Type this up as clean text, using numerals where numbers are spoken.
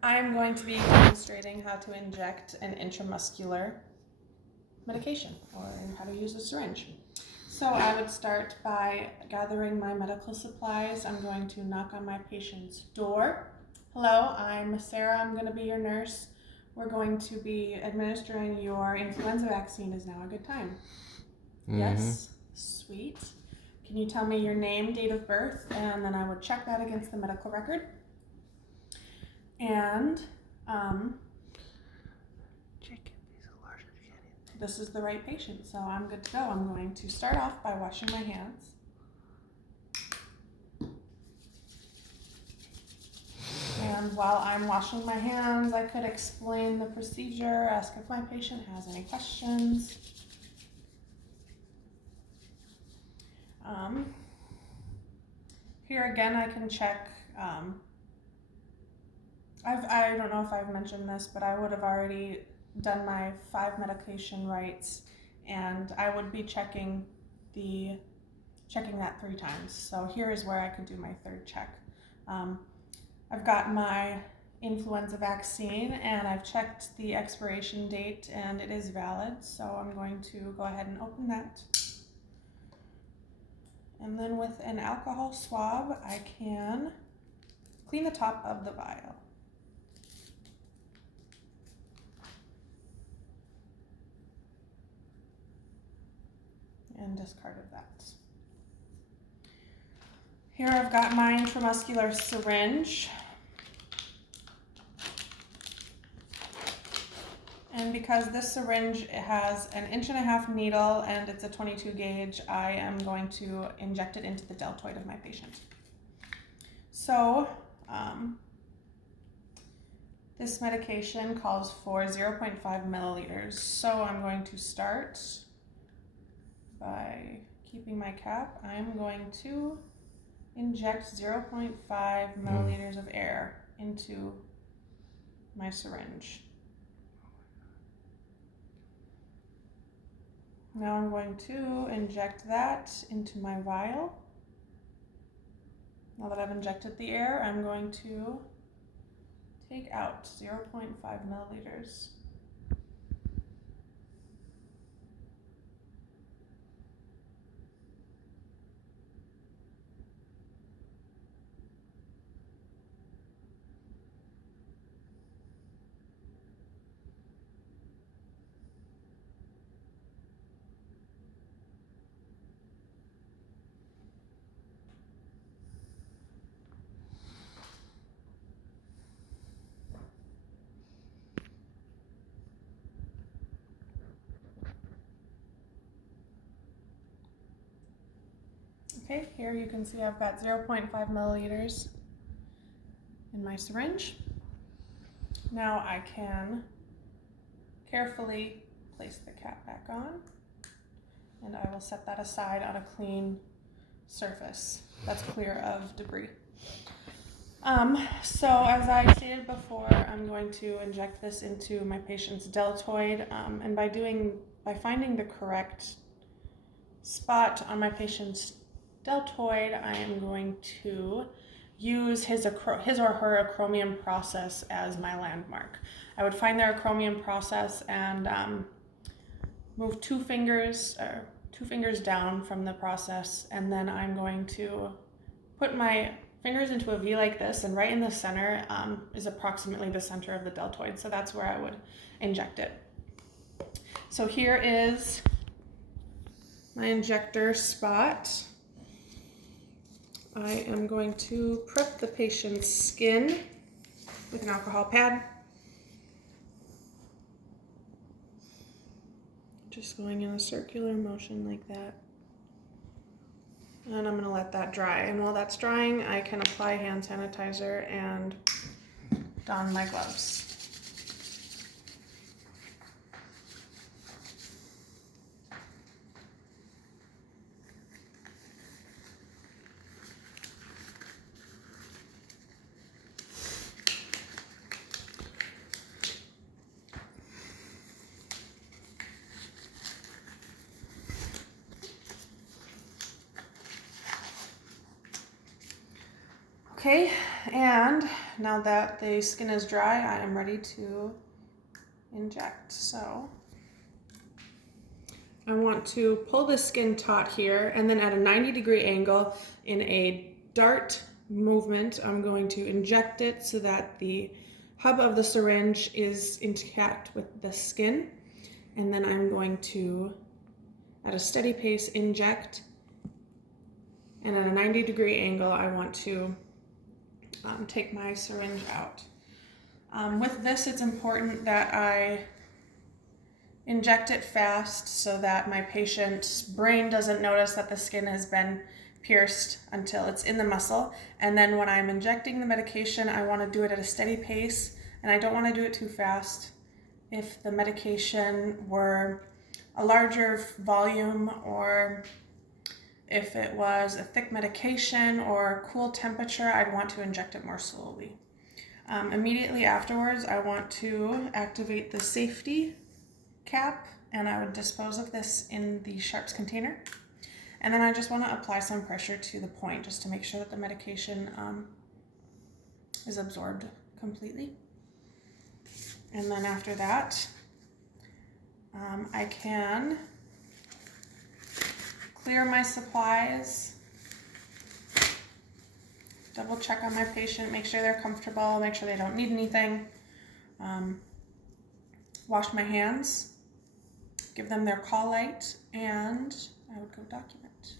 I'm going to be demonstrating how to inject an intramuscular medication or how to use a syringe. So I would start by gathering my medical supplies. I'm going to knock on my patient's door. Hello, I'm Sarah. I'm going to be your nurse. We're going to be administering your influenza vaccine. Is now a good time? Yes? Sweet. Can you tell me your name, date of birth, and then I would check that against the medical record. And this is the right patient, so I'm good to go. I'm going to start off by washing my hands. And while I'm washing my hands, I could explain the procedure, ask if my patient has any questions. Here again, I can check. I don't know if I've mentioned this, but I would have already done my 5 medication rights, and I would be checking that 3 times. So here is where I could do my 3rd check. I've got my influenza vaccine, and I've checked the expiration date, and it is valid. So I'm going to go ahead and open that. And then with an alcohol swab, I can clean the top of the vial. And discard of that. Here I've got my intramuscular syringe. And because this syringe has an 1.5-inch needle and it's a 22 gauge, I am going to inject it into the deltoid of my patient. So this medication calls for 0.5 milliliters. So I'm going to start by keeping my cap. I'm going to inject 0.5 milliliters of air into my syringe. Now I'm going to inject that into my vial. Now that I've injected the air, I'm going to take out 0.5 milliliters. Okay, here you can see I've got 0.5 milliliters in my syringe. Now I can carefully place the cap back on, and I will set that aside on a clean surface that's clear of debris. So as I stated before, I'm going to inject this into my patient's deltoid, and by finding the correct spot on my patient's deltoid, I am going to use his or her acromion process as my landmark. I would find their acromion process and move 2 fingers down from the process, and then I'm going to put my fingers into a V like this, and right in the center is approximately the center of the deltoid, so that's where I would inject it. So here is my injector spot. I am going to prep the patient's skin with an alcohol pad. Just going in a circular motion like that. And I'm going to let that dry. And while that's drying, I can apply hand sanitizer and don my gloves. Okay, and now that the skin is dry, I am ready to inject. So I want to pull the skin taut here, and then at a 90-degree angle in a dart movement, I'm going to inject it so that the hub of the syringe is intact with the skin. And then I'm going to, at a steady pace, inject. And at a 90-degree angle, I want to take my syringe out. With this, it's important that I inject it fast so that my patient's brain doesn't notice that the skin has been pierced until it's in the muscle. And then when I'm injecting the medication, I want to do it at a steady pace, and I don't want to do it too fast. If the medication were a larger volume, or if it was a thick medication or cool temperature, I'd want to inject it more slowly. Immediately afterwards, I want to activate the safety cap, and I would dispose of this in the sharps container. And then I just want to apply some pressure to the point just to make sure that the medication is absorbed completely. And then after that, I can clear my supplies, double check on my patient, make sure they're comfortable, make sure they don't need anything, wash my hands, give them their call light, and I would go document.